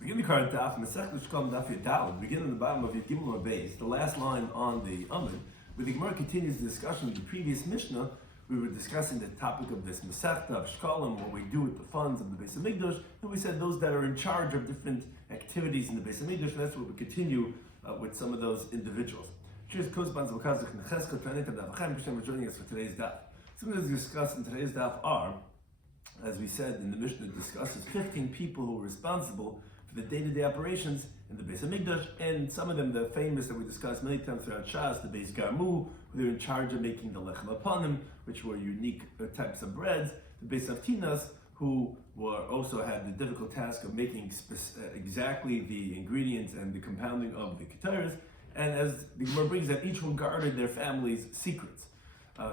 Begin the current Daf, Masech Shekalim Daf. Begin on the bottom of Yud Gimel base, the last line on the Amud, where the Gemara continues the discussion of the previous Mishnah. We were discussing the topic of this Masech of Shekalim, what we do with the funds of the Beis Hamikdash, and we said those that are in charge of different activities in the Beis Hamikdash. That's what we continue with some of those individuals. Cheers, Kozbans V'Kazach Necheska Planetam Davachem B'Shem for joining us for today's Daf. Some of the discussed in today's Daf are, as we said in the Mishnah, discusses 15 people who are responsible for the day-to-day operations in the Beis Hamikdash, and some of them, the famous that we discussed many times throughout Shas, the Beis Garmu, who they're in charge of making the lechem apanim, which were unique types of breads, the Beis Avtinas, who also had the difficult task of making exactly the ingredients and the compounding of the ketaras, and as the Gemara brings that each one guarded their family's secrets.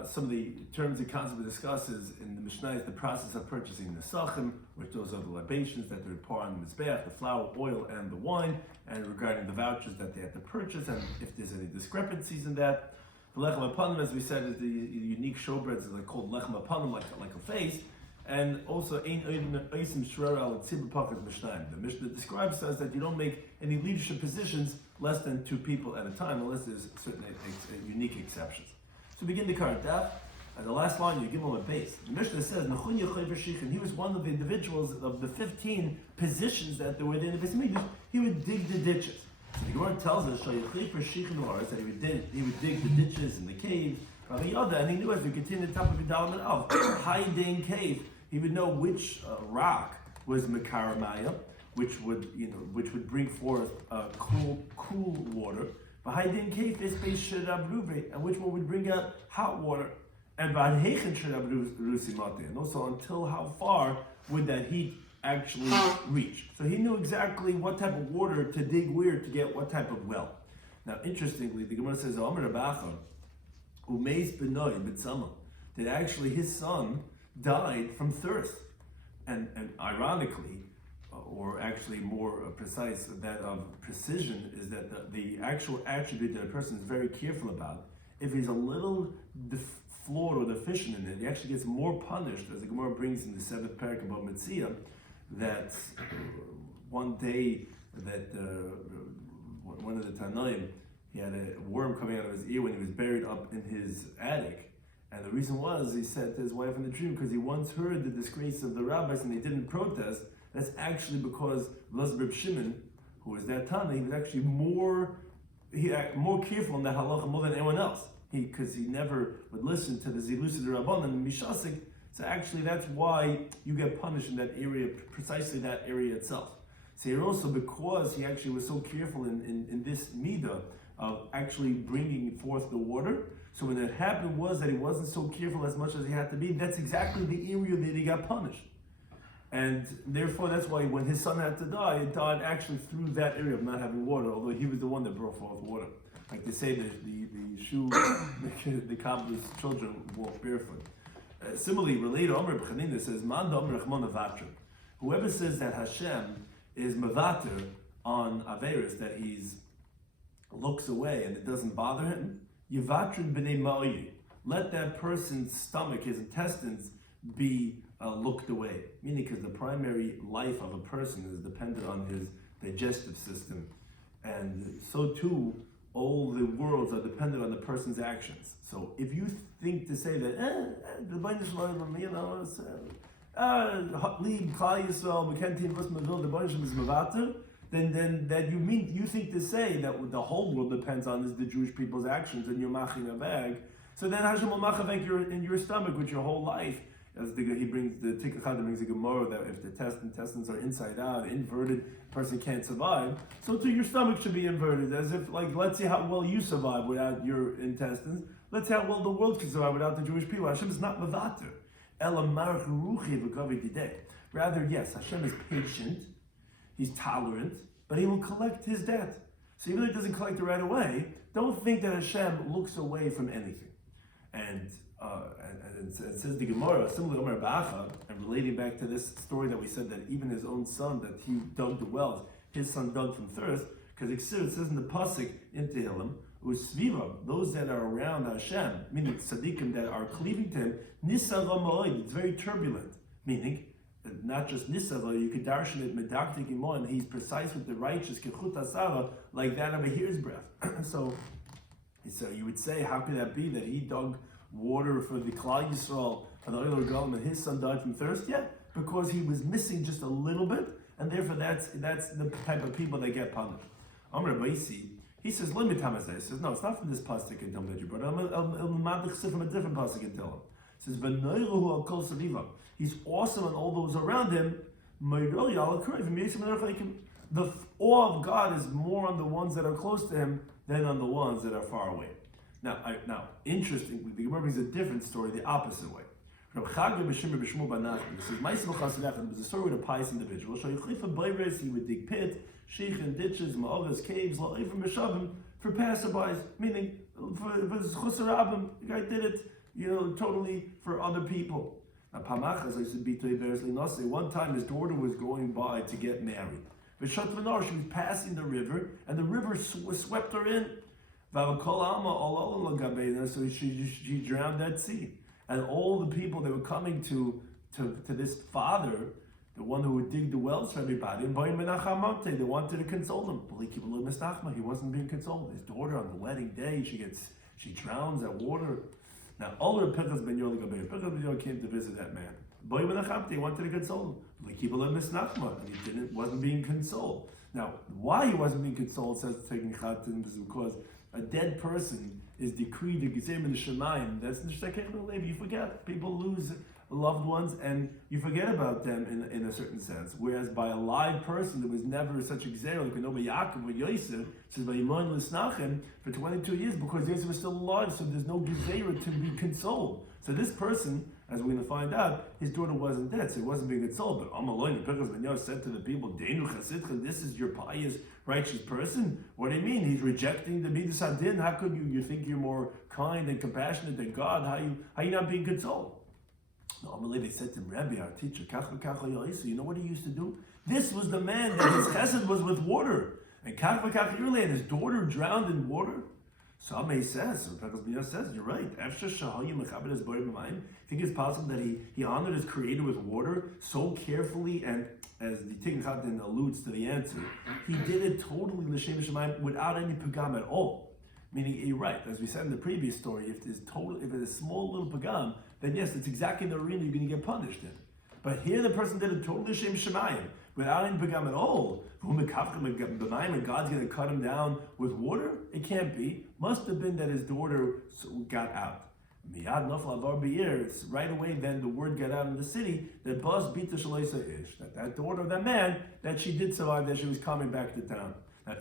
Some of the terms and concepts we discuss is in the Mishnah is the process of purchasing the sachim, which those are the libations that they pour on the mizbeach, the flour, oil, and the wine, and regarding the vouchers that they have to purchase, and if there's any discrepancies in that. The lechem apanim, as we said, is the unique showbreads, is called lechem apanim, like a face, and also ein oisim shrer al tzibur pachas mishnayim. The Mishnah describes says that you don't make any leadership positions less than 2 people at a time, unless there's certain unique exceptions. So begin the current Daf. The last line, you give him a base. The Mishnah says, he was one of the individuals of the 15 positions that there were in the Beis Hamikdash. He would dig the ditches. So the Gemara tells us that he would dig the ditches in the cave, and he knew as we continue the top of the Dalman of hiding cave, he would know which rock was Mekaramaya, which would bring forth cool water. And which one would bring out hot water, and also until how far would that heat actually reach. So he knew exactly what type of water to dig where to get what type of well. Now interestingly, the Gemara says that actually his son died from thirst, and ironically, or actually more precise, that of precision, is that the actual attribute that a person is very careful about, if he's a little flawed or deficient in it, he actually gets more punished, as the Gemara brings in the 7th parak about Metzia, that one day that one of the Tanaim, he had a worm coming out of his ear when he was buried up in his attic. And the reason was, he said to his wife in the dream, because he once heard the disgrace of the rabbis and they didn't protest. That's actually because Rabbi Shimon, who was that Tana, he was actually more careful in that halacha more than anyone else. Because he never would listen to the Zilus of the Rabban and Mishasik. So actually that's why you get punished in that area, precisely that area itself. So here also, because he actually was so careful in this midah of actually bringing forth the water, so when it happened was that he wasn't so careful as much as he had to be, that's exactly the area that he got punished. And therefore, that's why when his son had to die, it died actually through that area of not having water, although he was the one that brought forth water. Like they say, the Kabbalah's children walk barefoot. Similarly, related, Omer B'Chanina says, Man Omer Rachmana Vatra. Whoever says that Hashem is Mavater on Averis, that he's looks away and it doesn't bother him, Yivatrin B'nei Ma'oyi. Let that person's stomach, his intestines, be looked away, meaning because the primary life of a person is dependent on his digestive system, and so too all the worlds are dependent on the person's actions. So if you think to say that the then that you think to say that the whole world depends on the Jewish people's actions, and you're machin avag. So then Hashem will machavek in your stomach with your whole life. As he brings the Tikkachad brings the Gemara that if the intestines are inside out, inverted, a person can't survive. So too your stomach should be inverted, as if let's see how well you survive without your intestines. Let's see how well the world can survive without the Jewish people. Hashem is not mavater. Rather, yes, Hashem is patient, he's tolerant, but he will collect his debt. So even though he doesn't collect it right away, don't think that Hashem looks away from anything. And it says the Gemara, similar to Omer Ba'acha, and relating back to this story that we said that even his own son, that he dug the wells, his son dug from thirst, because it says in the pasuk in Tehillim, Usviva, those that are around Hashem, meaning tzaddikim that are cleaving to him, Nisa Rama'oid, it's very turbulent, meaning not just nisava, you could darshan it medaktik imon. He's precise with the righteous kechut asara, like that of a hair's breadth. So you would say, how could that be that he dug water for the Klal Yisrael and the Oil Golem and his son died from thirst? Yeah, because he was missing just a little bit, and therefore that's the type of people that get punished. Amr Baisi, he says, limit Hamazai. He says, no, it's not from this pasuk in Talmud that you brought. I'll from a different pasuk in Talmud. He says, V'noiruhu al kol saviva. He's awesome and all those around him. The awe of God is more on the ones that are close to him than on the ones that are far away. Now, interestingly, the Gemara brings a different story, the opposite way. It was a story with a pious individual. He would dig pit, sheikh and ditches, ma'avas, caves, for passerbys, meaning for chusar rabim. The guy did it, totally for other people. Now, one time his daughter was going by to get married. She was passing the river, and the river swept her in. So she drowned at sea. And all the people that were coming to this father, the one who would dig the wells for everybody, they wanted to console him. He wasn't being consoled. His daughter on the wedding day, she drowns at water. Now, all the Pinchas ben Yair came to visit that man. They wanted to console him. And he wasn't being consoled. Now, why he wasn't being consoled, says taking Chatin, is because a dead person is decreed to Gizem in the Shemayim. That's you forget. People lose loved ones and you forget about them in a certain sense. Whereas by a live person, there was never such a Gizem, like we know by Yaakov or Yosef, says by Yimon L'Snachem, for 22 years, because Yosef was still alive, so there's no Gizem to be consoled. So this person, as we're going to find out, his daughter wasn't dead, so he wasn't being consoled. But Amaloi, the Pinchas ben Yair said to the people, Deinu Chasidcha, this is your pious, righteous person? What do you mean? He's rejecting the Midas Hadin. How could you think you're more kind and compassionate than God? How you not being consoled? No, Amaloi, they said to him, Rabbi, our teacher, you know what he used to do? This was the man that his chesed was with water. And and his daughter drowned in water. So Amei says, you're right. I think it's possible that he honored his creator with water so carefully, and as the Tikkun Chatan alludes to the answer, he did it totally l'shem shemayim without any pagam at all. Meaning, you're right, as we said in the previous story, if it's a small little pagam, then yes, it's exactly the arena you're going to get punished in. But here the person did it totally l'shem shemayim without any pagam at all. And God's going to cut him down with water? It can't be. Must have been that his daughter got out. It's right away then the word got out in the city that that daughter of that man, that she did survive, that she was coming back to town. Now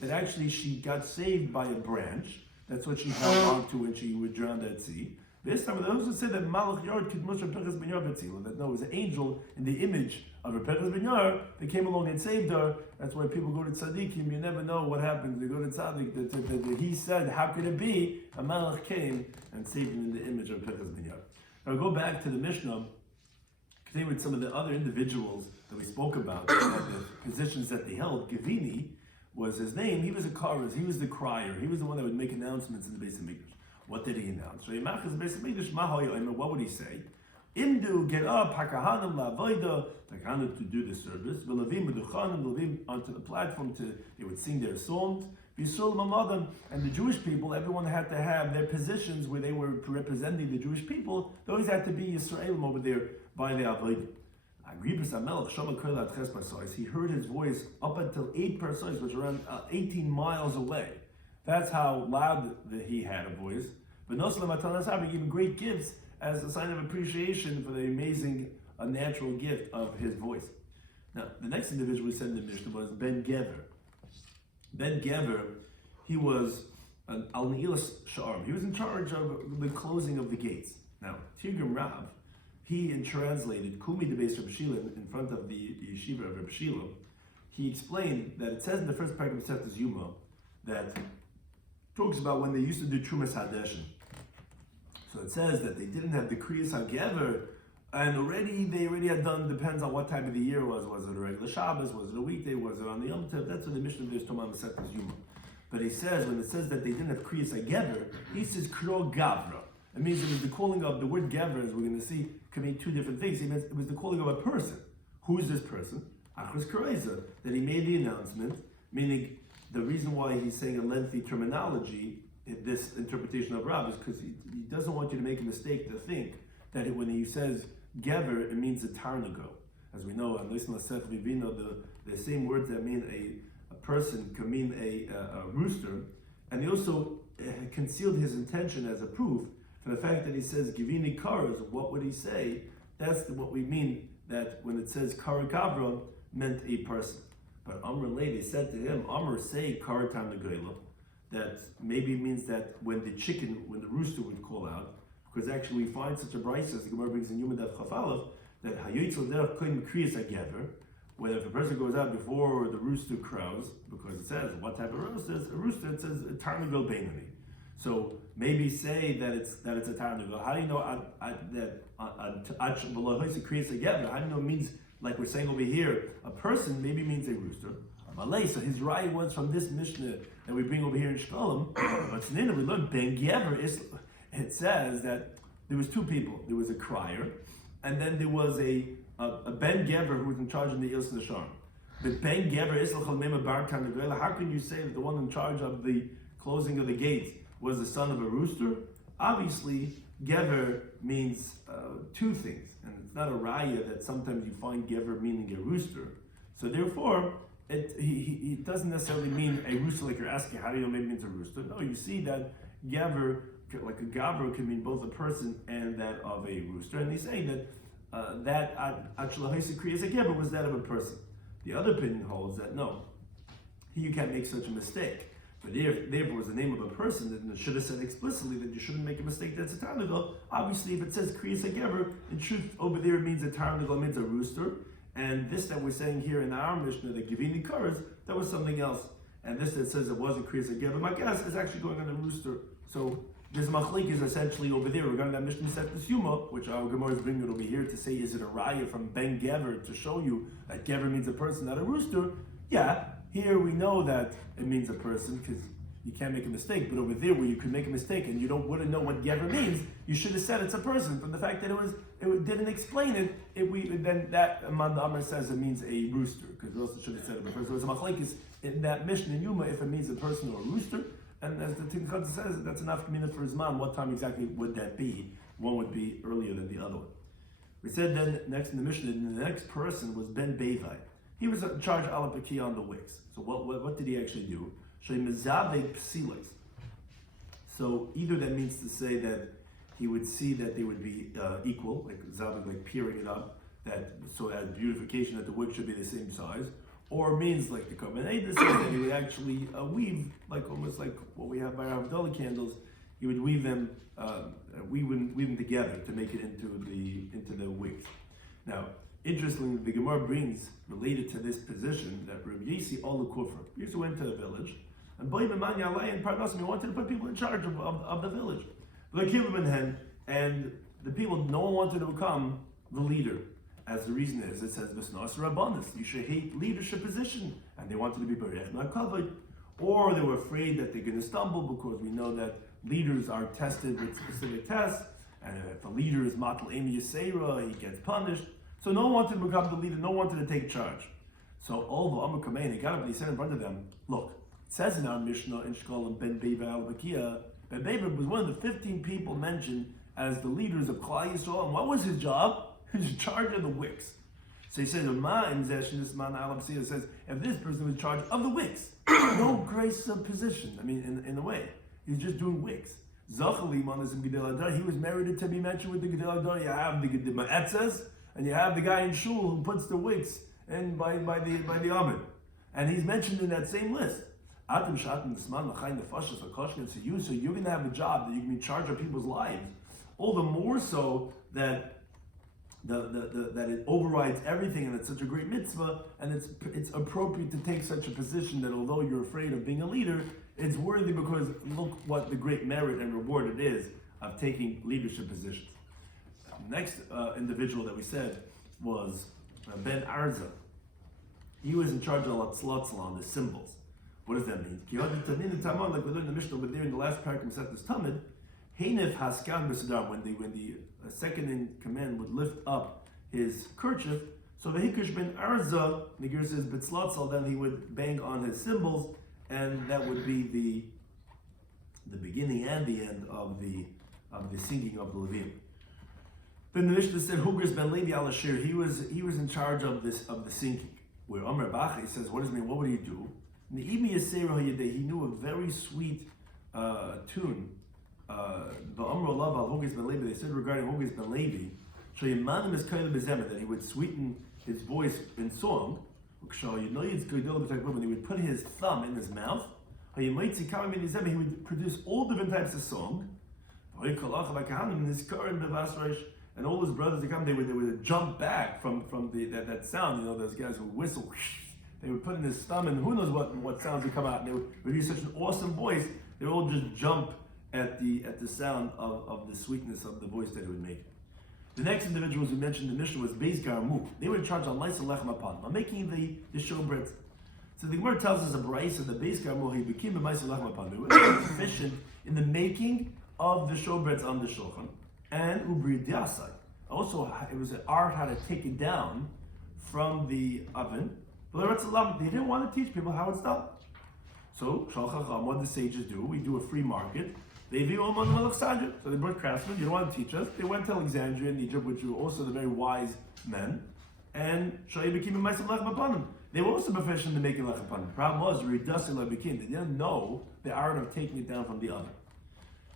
that actually she got saved by a branch. That's what she held on to when she was drowned at sea. This time, those who said that Malach Yard could Moshe Pinchas ben Yair Betzila, that no, it was an angel in the image of Pinchas ben Yair that came along and saved her. That's why people go to tzaddikim. You never know what happens. They go to tzaddik. He said, "How could it be?" A Malach came and saved him in the image of Pinchas ben Yair. Now go back to the Mishnah. Continue with some of the other individuals that we spoke about, the positions that they held. Gavini was his name. He was a chorus. He was the crier. He was the one that would make announcements in the Beis Hamikdash. What did he announce? What would he say? Imdu, get up, hakahanim la'avoida, the kahanim to do the service, v'lavim meduchanim, v'lavim onto the platform they would sing their songs, v'yisrael mamadim, and the Jewish people, everyone had to have their positions where they were representing the Jewish people. They always had to be Yisraelim over there by the avodah. He heard his voice up until 8 parsois, which are around 18 miles away. That's how loud he had a voice. But he gave great gifts as a sign of appreciation for the amazing natural gift of his voice. Now, the next individual we said in the Mishnah was Ben Gever. Ben Gever, he was an al-Ni'ilas Sha'arim. He was in charge of the closing of the gates. Now, Tigrim Rav, he translated Kumi de Beis Rabbi Shloimy in front of the yeshiva of Rabbi Shloimy. He explained that it says in the first paragraph of Masechtas Yoma that talks about when they used to do Trumas Hadeshin. So it says that they didn't have the Kriyas HaGever, and they already had done, depends on what time of the year it was. Was it a regular Shabbos? Was it a weekday? Was it on the Yom Tov? That's what the Mishnah is talking about Masechtas Yoma. But he says, when it says that they didn't have Kriyas HaGever, he says Kro Gavra. It means it was the calling of the word Gever, as we're going to see, can mean two different things. It was the calling of a person. Who is this person? Achris Kareza, that he made the announcement, meaning the reason why he's saying a lengthy terminology in this interpretation of Rab is because he doesn't want you to make a mistake to think that when he says Gever, it means a tarnago. As we know, the same words that mean a person can mean a rooster, and he also concealed his intention as a proof for the fact that he says Givini Karas. What would he say? That's what we mean, that when it says Kara Gavra meant a person. But Amr lady said to him, Amr say Kara Tarnagoyla, that maybe means that when the rooster would call out, because actually we find such a brisa, as the Gemara brings in Yomei Daf Chafalov, that Hayotzel Derech Koim Kriyas Hagever, where if a person goes out before the rooster crows, because it says what type of rooster? A rooster, it says a tarnagol beinoni. So maybe say that it's a tarnagol. How do you know that how do you know it means, like we're saying over here, a person maybe means a rooster. So his raya was from this Mishnah that we bring over here in Shekalim. But then we learn Ben Gever. It says that there was two people. There was a crier, and then there was a Ben Gever who was in charge of the Ils Nashar. But Ben Gever Islachal Mema Bar Tarnagol. How can you say that the one in charge of the closing of the gates was the son of a rooster? Obviously, Gever means two things, and it's not a raya that sometimes you find Gever meaning a rooster. So therefore, he doesn't necessarily mean a rooster like you're asking. How do you know maybe it means a rooster? No, you see that Gever, like a Gavra, can mean both a person and that of a rooster, and he's saying that Achlahisa Kriyas Gever was that of a person. The other opinion holds that no, you can't make such a mistake. But if it was the name of a person, then it should have said explicitly that you shouldn't make a mistake. That's a tarnagol. Obviously, if it says Kriyas Gever, in truth, over there it means a tarnagol, means a rooster. And this that we're saying here in our Mishnah, the Givini Karas, that was something else. And this that says it wasn't Kriyas Gever, my guess is actually going on a rooster. So this machlik is essentially over there regarding that Mishnah set this Yuma, which our Gemara is bringing it over here to say, is it a raya from Ben Gever to show you that Gever means a person, not a rooster? Yeah, here we know that it means a person because you can't make a mistake. But over there, where you could make a mistake and you wouldn't know what Gever means, you should have said it's a person. From the fact that it didn't explain it, then that Amanda Amr says it means a rooster because we also should have said it a person. So it's a machlekes in that Mishnah in Yuma if it means a person or a rooster. And as the Tikkun says, that's enough community for his mom. What time exactly would that be? One would be earlier than the other one. We said then next in the Mishnah, the next person was Ben Bevai. He was in charge of Alapaki on the wicks. So what did he actually do? So either that means to say that he would see that they would be equal, like Zabek, like peering it up, so that beautification that the wick should be the same size, or means like the Karbanei, this is that he would actually weave, like almost like what we have by our Havdalah candles. He would weave them, weave them together to make it into the wicks. Now, interestingly, the Gemara brings related to this position that Rabbi Yisi Olu Kufra. He used to went to the village, and Boy B'Manya Alay and Parnasim, he wanted to put people in charge of the village. And the people, no one wanted to become the leader. As the reason is, it says V'snas Rabbanis, you should hate leadership position, and they wanted to be Berech not covered, or they were afraid that they're going to stumble because we know that leaders are tested with specific tests, and if a leader is Matal Emi Yisera, he gets punished. So no one wanted to become the leader, no one wanted to take charge. So all the Amr Kamein, he got up and he said in front of them, look, it says in our Mishnah in Shekalim Ben Beva al Bakia, Ben Beva was one of the 15 people mentioned as the leaders of Klal Yisrael, and what was his job? He was in charge of the wicks. So he says, this man says, if this person was in charge of the wicks, no grace of position. I mean, in a way, he's just doing wicks. Zachali Manazim Gedel Adar, he was merited to be mentioned with the Gedel Adar. You have the Ma'etzes, and you have the guy in Shul who puts the wicks in by the Amid. And he's mentioned in that same list. So you're going to have a job that you can be in charge of people's lives. All the more so that that it overrides everything, and it's such a great mitzvah, and it's appropriate to take such a position that although you're afraid of being a leader, it's worthy because look what the great merit and reward it is of taking leadership positions. Next individual that we said was Ben Arza. He was in charge of Latzlatzla, the symbols. What does that mean? Like we learned in the Mishnah over there in the last paragraph of Masechtas Tamid, Heinif Haskan B'Sadar, when the second in command would lift up his kerchief, so the Hikush ben Arza, the Ger says B'Tzlatzal, then he would bang on his cymbals, and that would be the beginning and the end of the singing of the Levim. Then the Mishnah said Hugris ben Levi al Ashir, he was in charge of the singing. Where Amr Bachi says, what does it mean? What would he do? He knew a very sweet tune. The Amr Olav al Hugris ben Levi, they said regarding Hugris ben Levi, that he would sweeten his voice in song. When he would put his thumb in his mouth, he would produce all different types of song. And all his brothers, they would jump back from that sound. Those guys who whistle. They would put in his thumb, and who knows what sounds would come out. And they would use such an awesome voice. They would all just jump at the sound of the sweetness of the voice that it would make. The next individuals we mentioned in the Mishnah was Beis Garmu. They were in charge on Laisa Lechem Apan, on making the showbread. So the Gemara tells us a brayso that Beis Garmu, he became a Laisa Lechem Apan. They were efficient in the making of the showbreads on the shulchan. And Ubri Diasai. Also, it was an art how to take it down from the oven. But they didn't want to teach people how it's done. So, what the sages do, we do a free market. So they brought craftsmen, you don't want to teach us. They went to Alexandria in Egypt, which were also the very wise men. And they were also proficient in making lechem panim. The problem was, they didn't know the art of taking it down from the oven.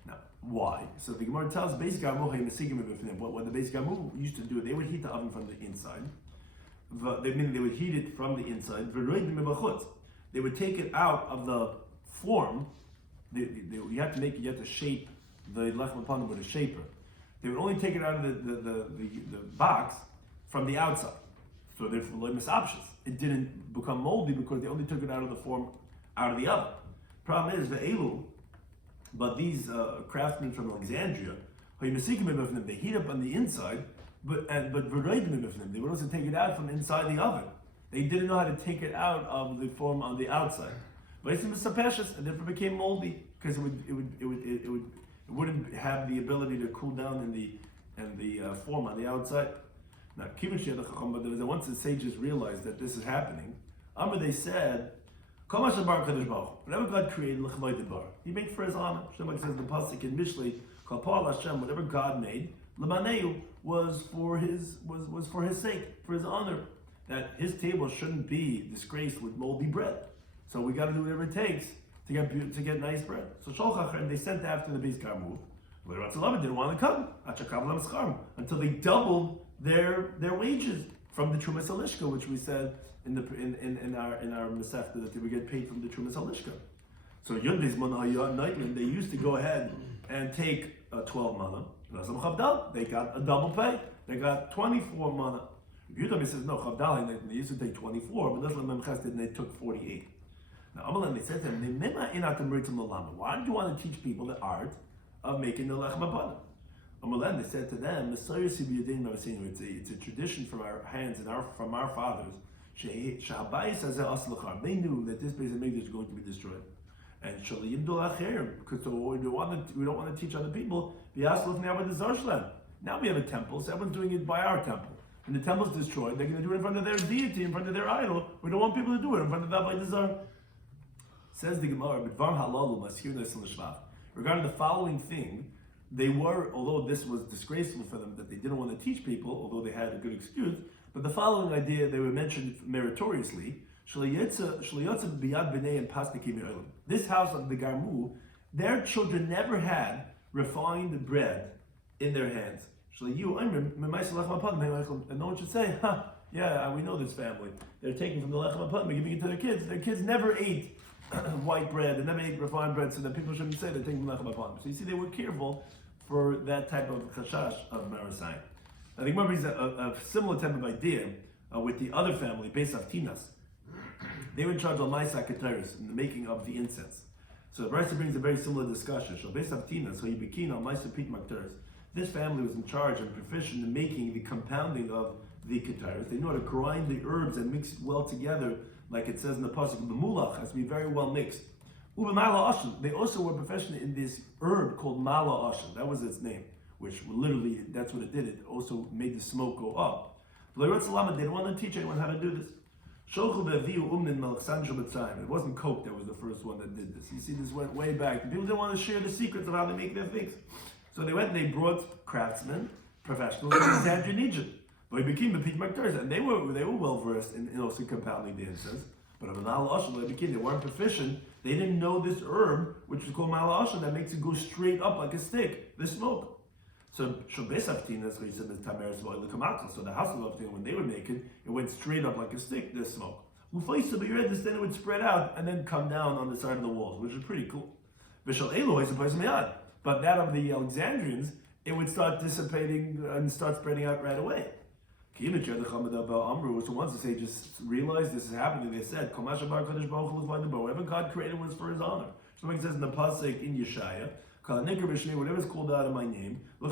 Now, why? So the Gemara tells basically what the Beis Gamu used to do, they would heat the oven from the inside. They would heat it from the inside. They would take it out of the form. You have to shape the lechem panim with a shaper. They would only take it out of the box from the outside. So therefore, it didn't become moldy because they only took it out of the form out of the oven. Problem is the elu. But these craftsmen from Alexandria, they heat up on the inside, but they would also take it out from inside the oven. They didn't know how to take it out of the form on the outside. But it was and therefore became moldy because it wouldn't have the ability to cool down in the form on the outside. Now, once the sages realized that this is happening, they said, whatever God created, He made for His honor. Shemach says the pasuk in Mishlei, whatever God made, was for His sake, for His honor. That His table shouldn't be disgraced with moldy bread. So we got to do whatever it takes to get nice bread. So Sholchach, they sent after the Beis Garmu. Didn't want to come until they doubled their wages from the Trumas Halishka, which we said in our Masechta that they would get paid from the Trumas Halishka. So Yudis Manahayah Nightman, they used to go ahead and take 12 mana. They got a double pay. They got 24 mana. Yudam says no, Chavdal, they used to take 24, but that's Memchesed, they took 48. Now Amalan, they said to him, why do you want to teach people the art of making the lechem hapanim? Amalan, they said to them, it's a tradition from our hands and from our fathers. They knew that this base of Mikdash is going to be destroyed. And because we don't want to teach other people. Now we have a temple, so everyone's doing it by our temple. When the temple's destroyed, they're going to do it in front of their deity, in front of their idol. We don't want people to do it in front of the Avodah Zarah. Says the Gemara, regarding the following thing, they were, although this was disgraceful for them, that they didn't want to teach people, although they had a good excuse, but the following idea, they were mentioned meritoriously. This house of the Garmu, their children never had refined bread in their hands. And no one should say, yeah, we know this family. They're taking from the lechem hapanim, giving it to their kids. Their kids never ate white bread, they never ate refined bread, so that people shouldn't say they're taking from lechem hapanim. So you see, they were careful for that type of chashash of marasai. I think maybe a similar type of idea with the other family, Beis Avtinas. They were in charge of Maisa Keteris, in the making of the incense. So the Brisa brings a very similar discussion. So Beis Avtinas, so Yibikin on Maisa Pit Makteris. This family was in charge and proficient in making the compounding of the keteris. They knew how to grind the herbs and mix it well together, like it says in the pasuk. The mulach has to be very well mixed. Mala Ashan. They also were proficient in this herb called Mala Ashan. That was its name, which literally, that's what it did. It also made the smoke go up. They didn't want to teach anyone how to do this. It wasn't Coke that was the first one that did this. You see, this went way back. People didn't want to share the secrets of how they make their things. So they went and they brought craftsmen, professionals in Alexandria in Egypt. But he became the Pete McTurz, and they were well versed in also compounding the incense. But of they weren't proficient. They didn't know this herb, which is called Malashon, that makes it go straight up like a stick, the smoke. So Shobes Aftinas, he said, the house of Aftin, when they would make it, it went straight up like a stick, this smoke. Ufaisa, but you read this, then it would spread out and then come down on the side of the walls, which is pretty cool. But that of the Alexandrians, it would start dissipating and start spreading out right away. So once the sages realized this is happening, they said, whatever God created was for his honor. So it says in the Pasuk in Yeshaya, whatever is called out of my name, I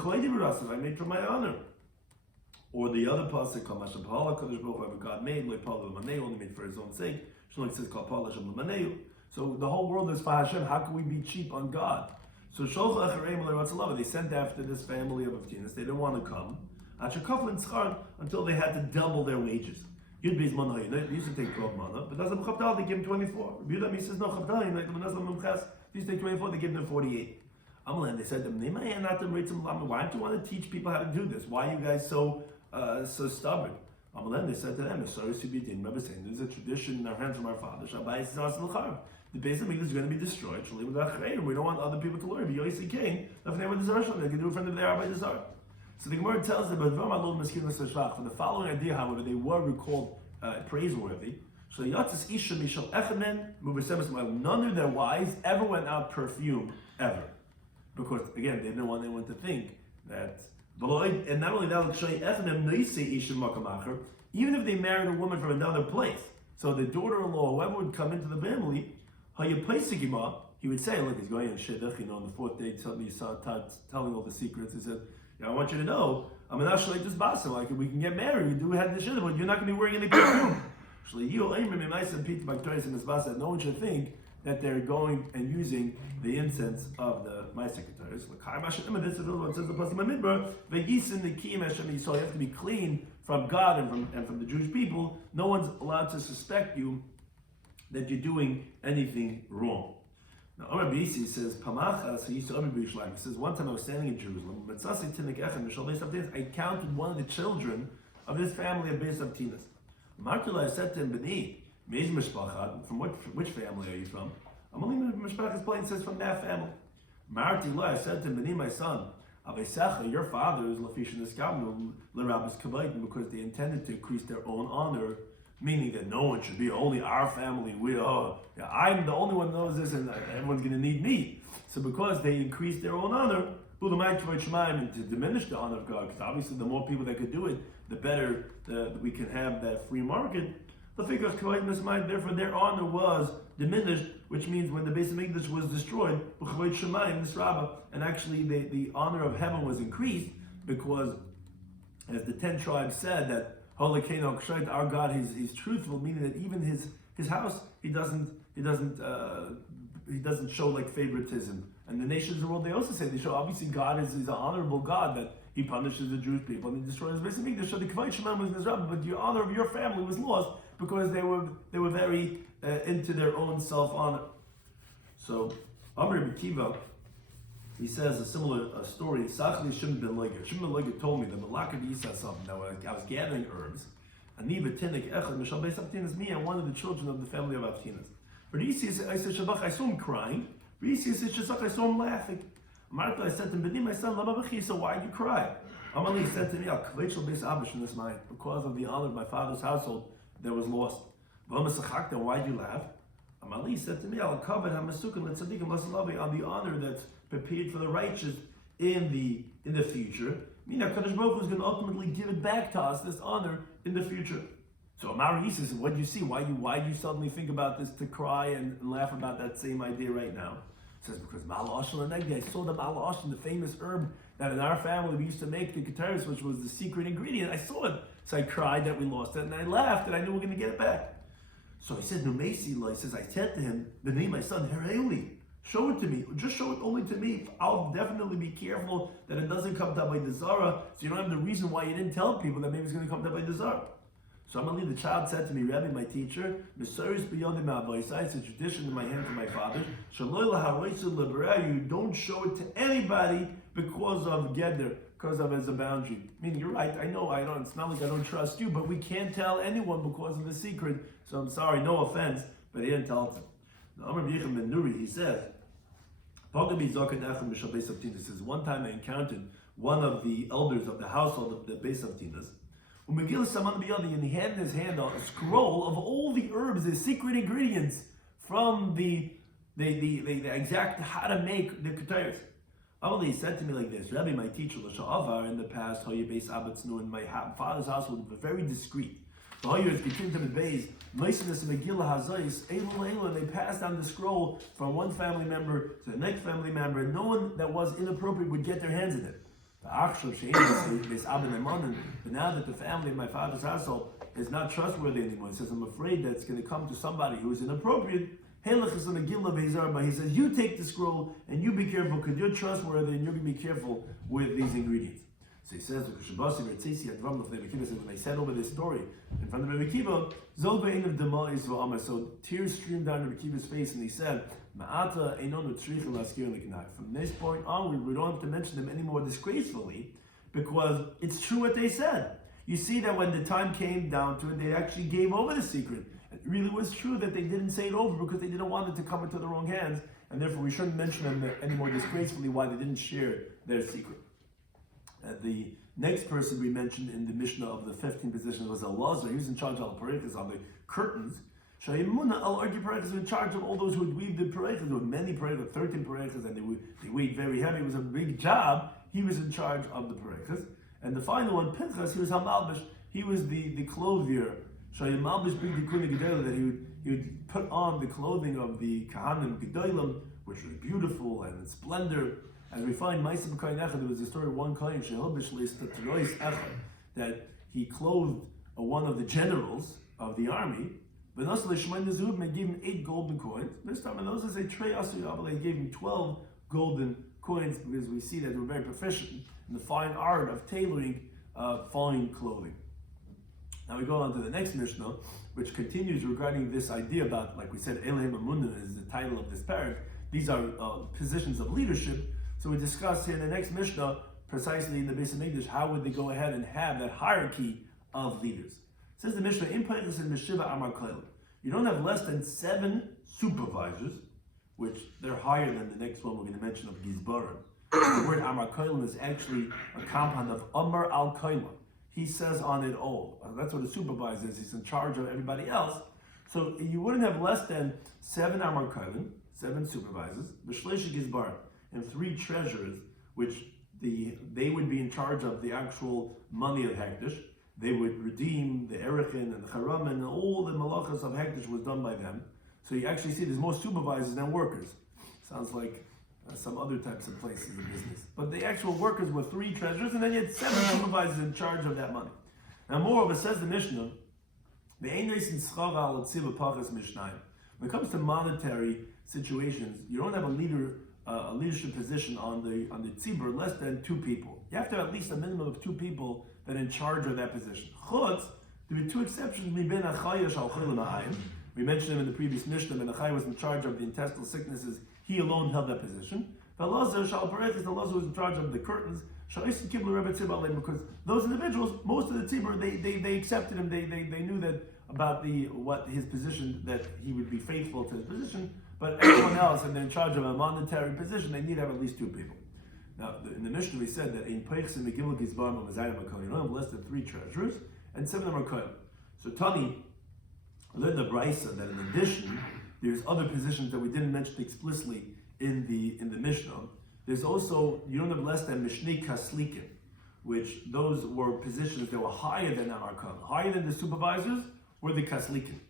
made for my honor. Or the other Pasuk, whatever God made, only made for his own sake. So it says, so the whole world is for Hashem. How can we be cheap on God? So they sent after this family of Avtinas. They didn't want to come until they had to double their wages. They used to take 12 mana, but they give him 24. He says, no, they used to take 24, they give them 48. They said to them, why don't you want to teach people how to do this? Why are you guys so stubborn? They said to them, remember saying, there's a tradition in our hands from our fathers. The base of is going to be destroyed. We don't want other people to learn. They can do it in front of their Rabbi. So the Gemara tells them, for the following idea, however, they were recalled praiseworthy. None of their wives ever went out perfumed, ever. Because, again, they didn't want anyone to think that. And not only that, even if they married a woman from another place, so the daughter-in-law, whoever would come into the family, he would say, look, he's going in Shidduch, on the fourth day, telling all the secrets. He said, I want you to know, I'm an Ashley this basa, like we can get married, we do have the Shidduch, but you're not going to be wearing any perfume. No one should think that they're going and using the incense of the Ma'aseh This is what it says the Pasuk Midbar. So you have to be clean from God and from the Jewish people. No one's allowed to suspect you that you're doing anything wrong. Now, Rabbi Yisi says, he says, one time I was standing in Jerusalem, I counted one of the children of this family of Beis Avtinas. I said to him, from which family are you from? Only Mishpachas Plain says from that family. I said to him, my son, your father is because they intended to increase their own honor, meaning that no one should be, only our family, I'm the only one who knows this and everyone's going to need me. So because they increased their own honor, and to diminish the honor of God, because obviously the more people that could do it, the better we can have that free market. Therefore their honor was diminished, which means when the Beis Hamikdash was destroyed, and actually the honor of heaven was increased, because as the 10 tribes said that our God is truthful, meaning that even his house he doesn't show like favoritism. And the nations of the world, they also say, they show obviously God is an honorable God, that he punishes the Jewish people and he destroys the Beis Hamikdash. So the Kavod Shemaim was Nizrab, but the honor of your family was lost because they were very into their own self-honor. So Amr ibn Kiva, he says a similar story. Sachli Shimon ben Leger. Shimon ben Leger told me that Malakad said something. Now I was gathering herbs. Aniva Tinik Echad Mishal Beis Avtinas, me and one of the children of the family of Avtinas. For I said Shabach, I saw him crying. I said Shazak, I saw him laughing. Martha, I said to him, my son, so why did you cry? Amali said to me, because of the honor of my father's household that was lost. Why did you laugh? Amali said to me, I'll cover on the honor that's prepared for the righteous in the future. Meaning, Kadosh Baruch Hu is going to ultimately give it back to us, this honor in the future. So Amari says, what do you see? Why do you suddenly think about this to cry and laugh about that same idea right now? He says, because Malashal Negdi, I saw the Malashal, the famous herb that in our family we used to make the Keteris, which was the secret ingredient. I saw it. So I cried that we lost it, and I laughed, and I knew we were going to get it back. So he said, Numesila, he says, I said to him, B'nai, my son, Hereuli, show it to me. Just show it only to me. I'll definitely be careful that it doesn't come down by the Zara, so you don't have the reason why you didn't tell people that maybe it's going to come down by the Zara. So Amalei, the child said to me, Rabbi, my teacher, it's a tradition in my hand from my father. You don't show it to anybody because of Geder, because of as a boundary. Meaning, you're right, I know, it's not like I don't trust you, but we can't tell anyone because of the secret. So I'm sorry, no offense, but he didn't tell them. Now, Amar Yechim Ben Nuri, he says, says, one time I encountered one of the elders of the household of the Beis of Tinas, and he had in his hand a scroll of all the herbs, the secret ingredients from the exact how to make the ketayos. He said to me like this, Rabbi, my teacher, in the past, in my father's household was very discreet. And they passed down the scroll from one family member to the next family member, and no one that was inappropriate would get their hands in it. But now that the family in my father's household is not trustworthy anymore, he says, I'm afraid that it's going to come to somebody who is inappropriate. He says, you take the scroll and you be careful because you're trustworthy and you're going to be careful with these ingredients. So he says, when I said over this story in front of Rabbi Kiva, so tears streamed down Rabbi Kiva's face and he said, from this point on, we don't have to mention them anymore disgracefully because it's true what they said. You see that when the time came down to it, they actually gave over the secret. It really was true that they didn't say it over because they didn't want it to come into the wrong hands, and therefore we shouldn't mention them anymore disgracefully why they didn't share their secret. The next person we mentioned in the Mishnah of the 15th position was Elazar. He was in charge of the pareches, on the curtains. Shayimuna al-Argi pareches in charge of all those who would weave the pareches. There were many pareches, 13 pareches, and they weighed very heavy. It was a big job. He was in charge of the pareches. And the final one, Pinchas, he was Hamalbish. He was the clothier. Shayimalbish big dikuni gedolah, that he would put on the clothing of the Kahanim Gedolim, which was beautiful and in splendor. As we find, Ma'aseh B'Kohen Echad, there was a story of one Kohen, that he clothed one of the generals of the army, but also they gave him 8 golden coins. This time, and those is a Trey Asuyah, they gave him 12 golden coins because we see that they were very proficient in the fine art of tailoring fine clothing. Now we go on to the next Mishnah, which continues regarding this idea about, like we said, Elohim Amunah is the title of this parak. These are positions of leadership. So we discuss here in the next Mishnah, precisely in the Beis Hamikdash, how would they go ahead and have that hierarchy of leaders. It says the Mishnah, in Peichus and Meshiva Amar Koil, you don't have less than 7 supervisors, which they're higher than the next one we're going to mention of Gizbarim. The word Amar Koil is actually a compound of Amar al Koila. He says on it all. That's what a supervisor is. He's in charge of everybody else. So you wouldn't have less than 7 Amar Koilim, 7 supervisors, B'shleish Gizbarim, and 3 treasurers, which they would be in charge of the actual money of Hekdesh. They would redeem the Erechin and the Charam, and all the malachas of Hekdesh was done by them. So you actually see there's more supervisors than workers. Sounds like some other types of places in business. But the actual workers were 3 treasurers, and then you had 7 supervisors in charge of that money. Now moreover, says the Mishnah, when it comes to monetary situations, you don't have a leadership position on the tzibur less than 2 people. You have to have at least a minimum of 2 people that are in charge of that position. Chutz, there were 2 exceptions. We mentioned them in the previous Mishnah. When Achai was in charge of the intestinal sicknesses, he alone held that position. The Lazar was in charge of the curtains. Because those individuals, most of the tzibur, they accepted him. They knew that about what his position, that he would be faithful to his position. But everyone else, and they're in charge of a monetary position, they need to have at least 2 people. Now, in the Mishnah, we said that in Peichs and the Gimel Gizbarim of Mazayim HaKohen, you don't have less than 3 treasurers, and 7 of them are Kohen. So Tani learned the Braisa that in addition, there's other positions that we didn't mention explicitly in the Mishnah. There's also, you don't have less than Mishnei Kaslikim, which those were positions that were higher than Amar Kohen. Higher than the supervisors were the Kaslikim.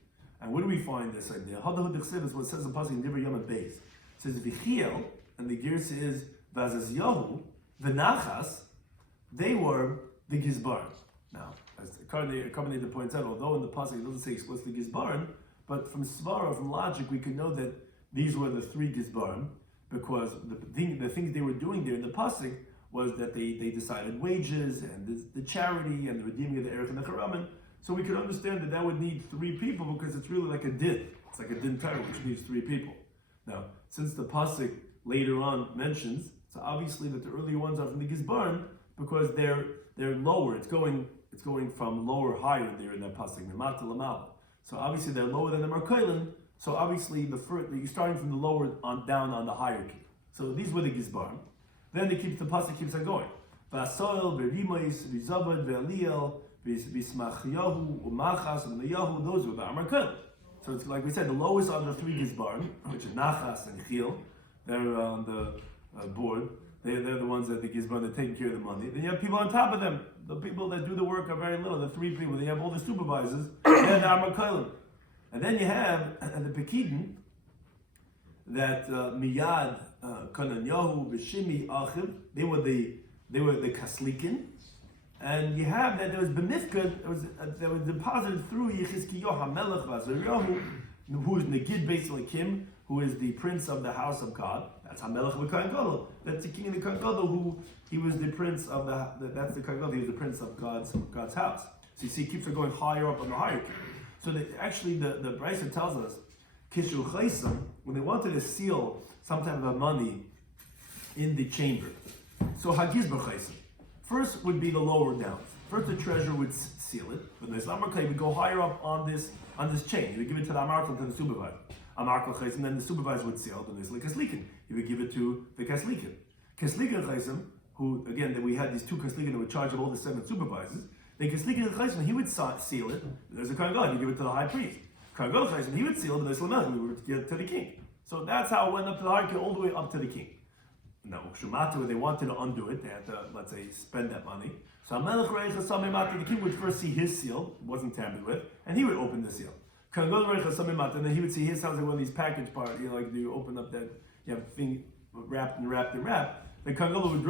And where do we find this idea? Hadahud Dechsev is what says in Pasuk in Divrei Yom Beis. It says Vichiel, and the Girsa is Vazazyahu, the Nachas, they were the Gizbarim. Now, as the commentator points out, although in the Pasuk it doesn't say explicitly Gizbarim, But from svara, from logic, we could know that these were the three gizbarim, because the things they were doing there in the pasuk was that they decided wages and the charity and the redeeming of the erech and the charamin. So we could understand that would need three people, because it's really like a din. It's like a din Torah, which needs three people. Now, since the pasuk later on mentions, so obviously that the earlier ones are from the gizbarim, because they're lower. It's going from lower higher there in that pasuk, nemata lamala. So obviously they're lower than the markolim. So obviously you're starting from the lower on down on the hierarchy. So these were the gizbarim. Then the pasuk keeps on going. V'asoil, v'rimais, v'zabad, v'aliel, v'ismachiyahu, u'machas, v'nayahu. Those were the markolim. So it's like we said, the lowest are the three gizbarim, which is nachas and chil. They're on the board. They're the ones that the gizbarim, they're taking care of the money. Then you have people on top of them. The people that do the work are very little. The three people. Then you have all the supervisors. They're the markolim. And then you have the pekidin that miyad kananyahu v'shimi achim. They were the kaslikin. And you have that there was b'mifkad, that was deposited through Yechizkiyahu HaMelech V'Azariyahu, who is Negid Beis Lakim, who is the prince of the house of God. That's HaMelech V'Kohen Gadol. That's the king of the Kohen Gadol, who he was the prince of that's the Kohen Gadol. He was the prince of God's house. So you see, he keeps on going higher up on the hierarchy. So actually, the Brisa tells us, Kishu Chaysam, when they wanted to seal some type of money in the chamber. So Hagizbar Chaysam. First would be the lower downs. First, the treasurer would seal it, but the Islam would go higher up on this chain. He would give it to the Amarkel, to the supervisor. Amarkel Chaysim, then the supervisor would seal it, and this like Kaslikin. He would give it to the Kaslikin. Kaslikin Chaysim, who again, that we had these two Kaslikin that would charge of all the 7 supervisors. Then Kaslikin Chaysim, he would seal it. There's a Kohen Gadol, he would give it to the high priest. Kohen Gadol Chaysim, he would seal it, and the Islam would give it to the king. So that's how it went up to the hierarchy, all the way up to the king. Now, Shumatu, they wanted to undo it. They had to, let's say, spend that money. So the king would first see his seal, it wasn't tampered with, and he would open the seal. And then he would see his, sounds like one of these package parts, like you open up that, you have thing wrapped. The Kangolo would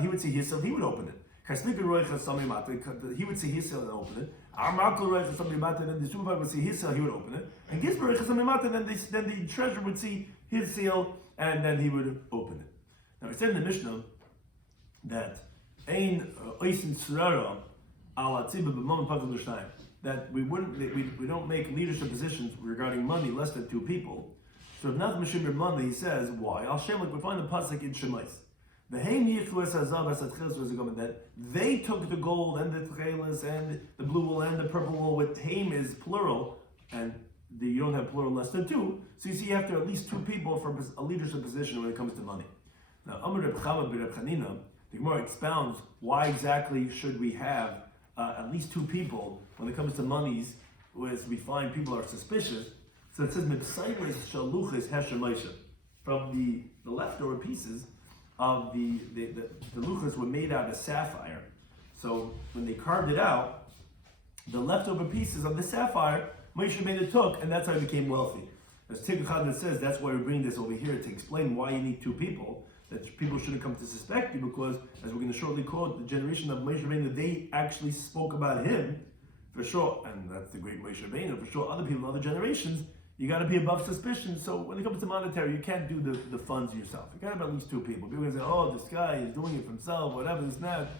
he would see his seal, he would open it. He would see his seal and open it. Then the supervisor would see his seal, he would open it. And then the treasurer would see his seal, and then he would open it. Now it said in the Mishnah that that we don't make leadership positions regarding money less than 2 people. So if not Mishim Money, he says why? Al Shem, like we find the pasuk in Shemais. That they took the gold and the tchelis and the blue wool and the purple wool. With Haim is plural, and you don't have plural less than 2. So you see, you have to have at least 2 people for a leadership position when it comes to money. Now, Amar Reb Chama b'Reb Chanina, the Gemara expounds why exactly should we have at least 2 people when it comes to monies, whereas we find people are suspicious. So it says from the leftover pieces of the luchas were made out of sapphire. So when they carved it out, the leftover pieces of the sapphire, Moshe Rabbeinu took, and that's how he became wealthy. As Tikkun says, that's why we bring this over here to explain why you need 2 people. That people shouldn't come to suspect you, because, as we're going to shortly quote, the generation of Moshe Rabbeinu, they actually spoke about him, for sure, and that's the great Moshe Rabbeinu, for sure, other people, other generations, you got to be above suspicion. So when it comes to monetary, you can't do the funds yourself. You got to have at least 2 people. People are going to say, oh, this guy is doing it for himself, whatever, this and that,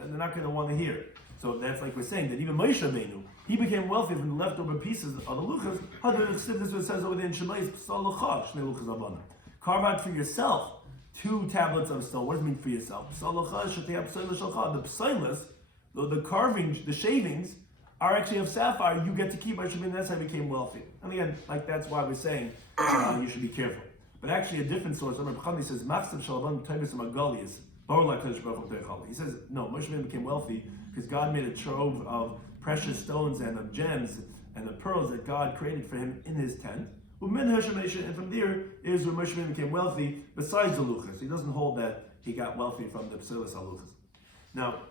and they're not going to want to hear it. So that's like we're saying, that even Moshe Rabbeinu, he became wealthy from the leftover pieces of the luchas. This is what it says over there in Shemais, carve out for yourself 2 tablets of stone. What does it mean for yourself? The psailas, the carvings, the shavings, are actually of sapphire. You get to keep. That's how I became wealthy. And again, like that's why we're saying you should be careful. But actually, a different source, Rabbi Shloimy says, he says, no, Moshe Rabbeinu became wealthy because God made a trove of precious stones and of gems and of pearls that God created for him in his tent. And from there is where Moshe Rabbeinu became wealthy, besides the luchas. He doesn't hold that he got wealthy from the psilas haluchas. Now,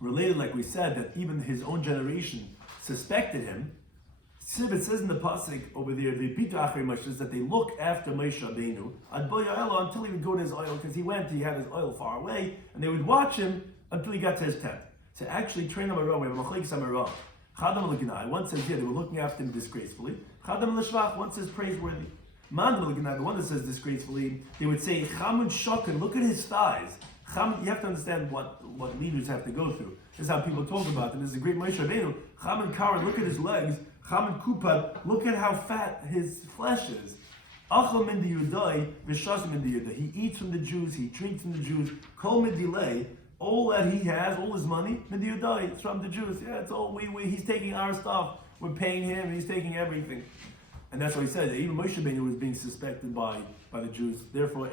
related, like we said, that even his own generation suspected him. It says in the pasuk over there, the Pita Achri Moshe, that they look after Moshe Rabbeinu until he would go to his oil, because he had his oil far away, and they would watch him until he got to his tent. To actually train him around, we have a machlekes amarah. Chadam l'ganai, one says, yeah, they were looking after him disgracefully. Chadam l'shvach, one says praiseworthy. Mandam l'ganai, the one that says disgracefully, they would say, Chamun shokin, look at his thighs. You have to understand what leaders have to go through. This is how people talk about them. This is a great Moshe Rabbeinu. Chamun Karen, look at his legs. Chamun Kupad, look at how fat his flesh is. Achal min diyudai, v'shas min diyudai. He eats from the Jews, he drinks from the Jews. Kol midilei, all that he has, all his money, min diyudai, it's from the Jews. Yeah, it's all he's taking our stuff. We're paying him, and he's taking everything. And that's why he said that even Moshe Rabbeinu was being suspected by the Jews. Therefore,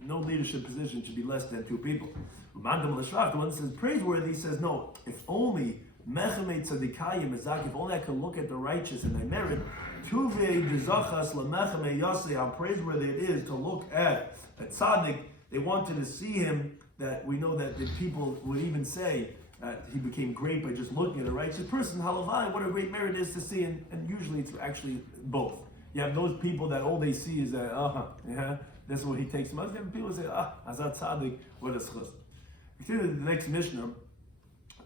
no leadership position should be less than 2 people. The one that says praiseworthy, he says, no, if only Mechamei Tzadikayim Ezak, if only I can look at the righteous and their merit, Tuvei Dezachas LaMechamei Yasei, how praiseworthy it is to look at a tzaddik. They wanted to see him, that we know that the people would even say that he became great by just looking at a righteous person. Halavai, what a great merit it is to see, and usually it's actually both. You have those people that all they see is that, that's what he takes from us. You have people say, Azat Tzaddik, what a schus. We see the next Mishnah,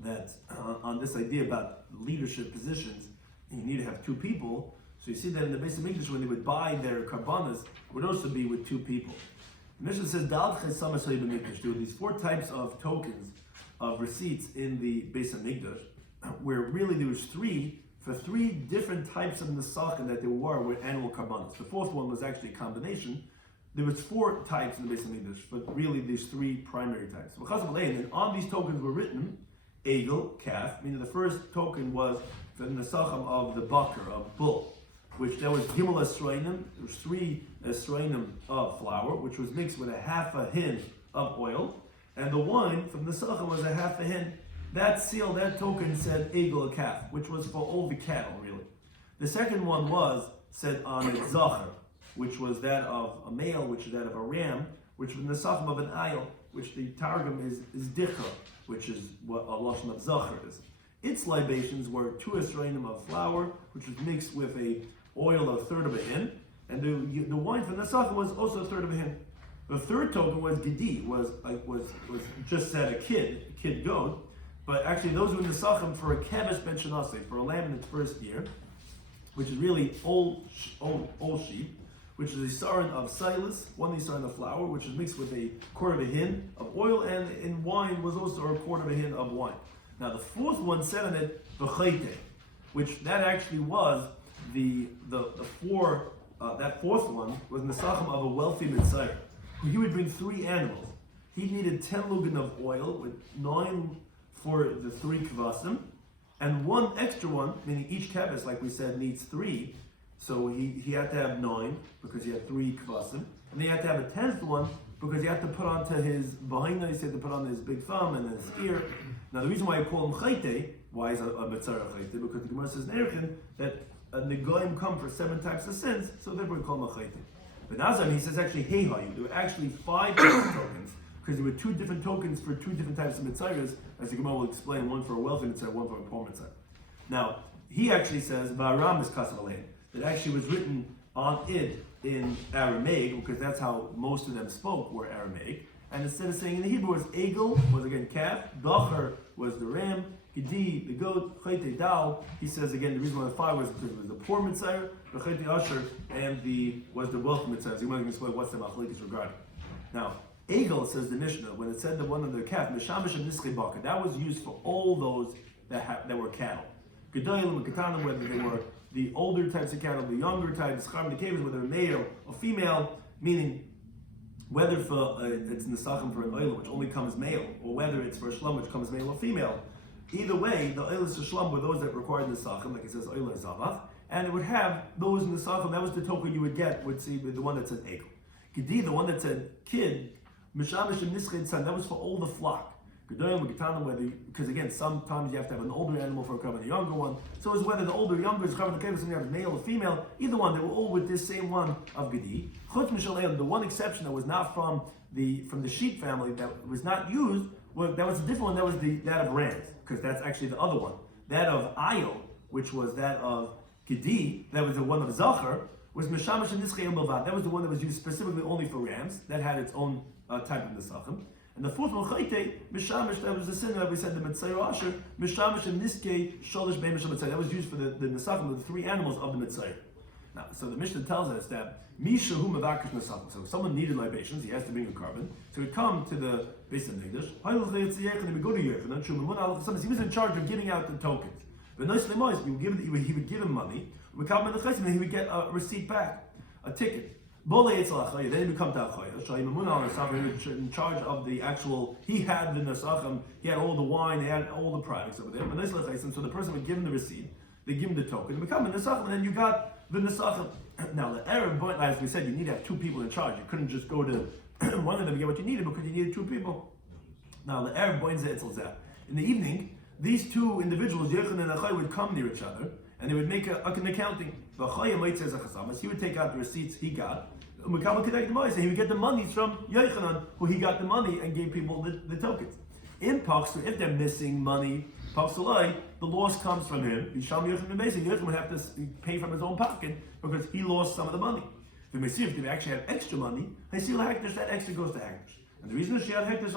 that on this idea about leadership positions, you need to have 2 people. So you see that in the base of English, when they would buy their karbanas, it would also be with 2 people. The Mishnah says, there were these 4 types of tokens, of receipts in the base of Mikdash, where really there was 3 for 3 different types of nesachim that there were with animal karbanas. The 4th one was actually a combination. There was 4 types in the base of Mikdash, but really there's 3 primary types. And on these tokens were written egel, calf, meaning the first token was for the nesachim of the bakar, of bull, which there was gimel esroinim, there was 3 esroinim of flour, which was mixed with a half a hin of oil, and the wine from the nesachim was a half a hin. That seal, that token said egel, a calf, which was for all the cattle, really. The second one said on it zachar, which was that of a male, which is that of a ram, which was the nesachim of an ayil, which the targum is dicha, which is what a lashon of zachar is. Its libations were 2 esroinim of flour, which was mixed with a oil of 1/3 of a hin, and the wine from the nesachim was also 1/3 of a hin. The third token was gedi, was just said a kid goat, but actually those were nesachim for a keves ben shanaseh, for a lamb in its first year, which is really old sheep, which is a saran of silas, 1 saran of flour, which is mixed with a 1/4 of a hin of oil, and in wine was also a 1/4 of a hin of wine. Now the 4th one said on it b'chayte, which that actually was the 4. That 4th one was nesachim of a wealthy mitzayir. He would bring 3 animals. He needed 10 lugan of oil with 9 for the 3 kvasim, and 1 extra one, meaning each keves, like we said, needs 3. So he had to have 9 because he had 3 kvasim, and he had to have a 10th one because he had to put onto his bahina. He said to put on his big thumb and his ear. Now the reason why I call him chayte, why is a mitzvah chayte? Because the Gemara says in Erchin that the goyim come for 7 types of sins, so therefore we call him a chayte. But Nazam, he says actually heihayu. There were actually 5 different tokens, because there were 2 different tokens for 2 different types of mitzvahs, as the Gemara will explain, one for a wealthy mitzvah, one for a poor mitzvah. Now he actually says Va'aram is kasav alein. It actually was written on it in Aramaic, because that's how most of them spoke, were Aramaic. And instead of saying in the Hebrew, was egel, was again calf, dachar was the ram, gedi, the goat, chayte dal. He says again, the reason why the 5 was because it was the poor mitzvah, the chayte asher, and was the wealthy mitzvah. So you might explain what's the machlekes regarding. Now, egel, says the Mishnah, when it said the one of the calf, mishamish and niskei baka, that was used for all those that were cattle. Gedalim and katanim, whether they were the older types of cattle, the younger types, charim the caves, whether male or female, meaning whether for it's nesachim for an oil which only comes male, or whether it's for a shlum which comes male or female. Either way, the oil is a shlum were those that required nesachim, like it says oil is zavach, and it would have those nesachim. That was the token you would get. Would see the one that said egel. Gedi, the one that said kid, mishamish and nisched son. That was for all the flock. Because again, sometimes you have to have an older animal for a carbon, a younger one. So it's whether the older or younger is carbon, you have male or female. Either one, they were all with this same one of Gedi. The one exception that was not from the sheep family that was not used, that was a different one. That was that of rams, because that's actually the other one. That of Ayil, which was that of Gedi, that was the one of Zachar, was Meshamash and Nischei Milvad. That was the one that was used specifically only for rams. That had its own type of nesachim. And the fourth one, chayte, mishamish, that was the sin that we said, the Mitzayr Asher, mishamish and niske, sholish beimish Mitzayr. That was used for the Nesachim, the three animals of the Mitzayr. Now, so the Mishnah tells us that Misha hu mevakish Nesachim. So if someone needed libations, he has to bring a carbon. So he'd come to the Beis Hamikdash, and he would go to Yechon, he was in charge of giving out the tokens. But he would give him money, and he would get a receipt back, a ticket. Then he become Ta'achaya. He was in charge of the actual, he had the Nesachim, he had all the wine, he had all the products over there. So the person would give him the receipt, they give him the token, become a Nesachim, and then you got the Nesachim. Now the Arab point, as we said, you need to have two people in charge. You couldn't just go to one of them and get what you needed because you needed two people. Now the Arab point is in the evening, these two individuals, Yechon and Achai, would come near each other and they would make an accounting. He would take out the receipts he got. And he would get the money from Yochanan, who he got the money and gave people the tokens. In Paksu, if they're missing money, the loss comes from him. Yochanan would have to pay from his own pocket because he lost some of the money. If they actually have extra money, that extra goes to Hektish. And the reason is she had Hektish,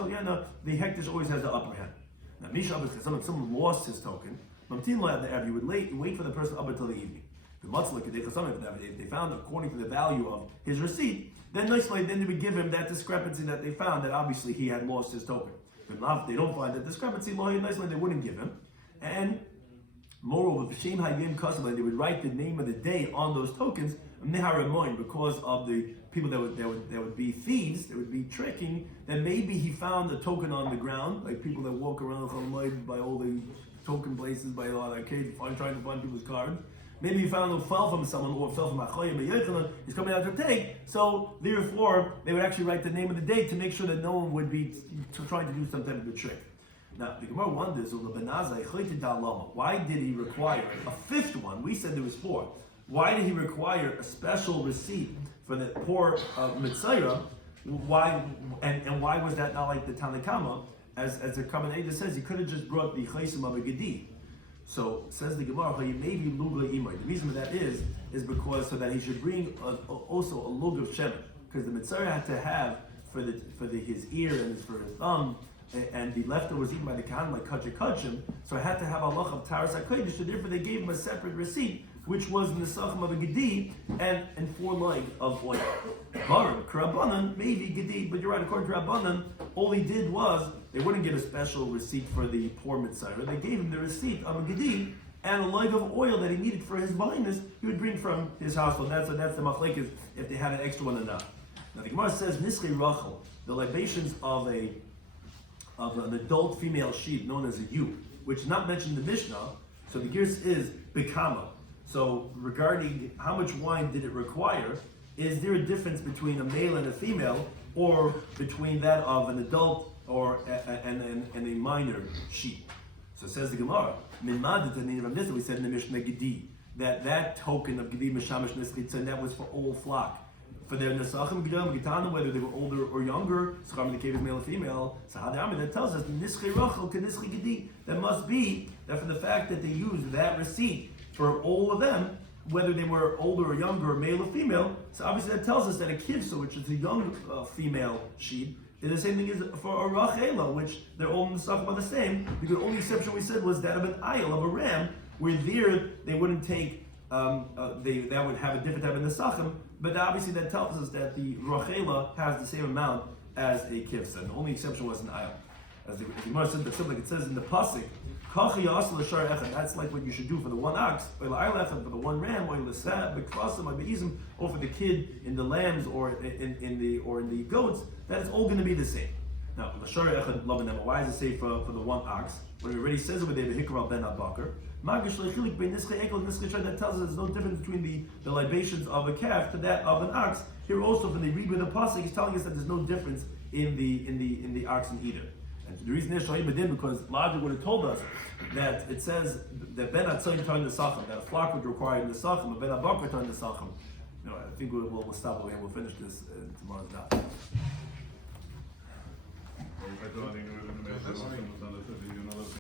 the Hektish always has the upper hand. Now, Misha, if someone lost his token, you would wait for the person up until the evening. If they found, according to the value of his receipt, then they would give him that discrepancy that they found, that obviously he had lost his token. If they don't find that discrepancy, they wouldn't give him. And moreover, they would write the name of the day on those tokens, because of the people that would be thieves, that would be tricking, then maybe he found a token on the ground, like people that walk around by all the token places, by all the arcades, trying to find people's cards. Maybe he found who fell from someone or fell from Achayim Yochanan, he's coming out to take. So therefore, they would actually write the name of the day to make sure that no one would be trying to do some type of a trick. Now, the Gemara wonders, why did he require a fifth one? We said there was four. Why did he require a special receipt for the poor Mitzayra? Why and why was that not like the Tanakama? As the commentator says, he could have just brought the Chaysim of a Gedi. So says the Gemara, maybe lugla imay. The reason for that is because so that he should bring also a lug of shemen, because the Mitzayra had to have for his ear and for his thumb, and the leftovers eaten by the Kahan like kachim. So I had to have a loch of taras hakodesh. So therefore they gave him a separate receipt, which was in the sachem of a gedi and 4 leg of oil. Barim karabanan maybe gedi, but you're right. According to Rabbanan, all he did was they wouldn't get a special receipt for the poor Mitzayra. They gave him the receipt of a gedi and a leg of oil that he needed for his blindness. He would bring from his household. That's the machlekes if they had an extra one or not. Now the Gemara says nischei rachel, the libations of an adult female sheep known as a ewe, which is not mentioned in the Mishnah. So the gears is bekama. So regarding how much wine did it require, is there a difference between a male and a female, or between that of an adult or and a minor sheep? So says the Gemara, min madet from this we said in the Mishnah Gedi, that token of Gedi Mishamish Nischitza, and that was for all flock. For their Nesachim Gedam Gitanim, whether they were older or younger, Schar in the cave of male or female, Sahadami, that tells us Nischei Rachel can Nischei Gedi. That must be that for the fact that they used that receipt for all of them, whether they were older or younger, male or female, so obviously that tells us that a kivsa, which is a young female sheep, is the same thing as for a rachela, which they're all Nesachim are the same. The only exception we said was that of an ayil, of a ram, where there they wouldn't take, that would have a different type of Nesachim. But obviously that tells us that the Rachela has the same amount as a Kivsa. And the only exception was an Ayal. As the Gemara said, like it says in the Pasuk, that's like what you should do for the one ox, or for the one ram, or for the kid in the lambs, or in the goats. That is all going to be the same. Now, why does it say for the one ox? When it already says over there, the Hikra ben Abakar. That tells us there's no difference between the libations of a calf to that of an ox. Here also, when they read with the pasuk, he's telling us that there's no difference in the oxen either. And the reason is because logic would have told us that it says that ben atzayin turned the sachem, that a flock would require the sachem, a ben abakar turned the sachem. I think we'll stop over here. We'll finish this tomorrow's daf.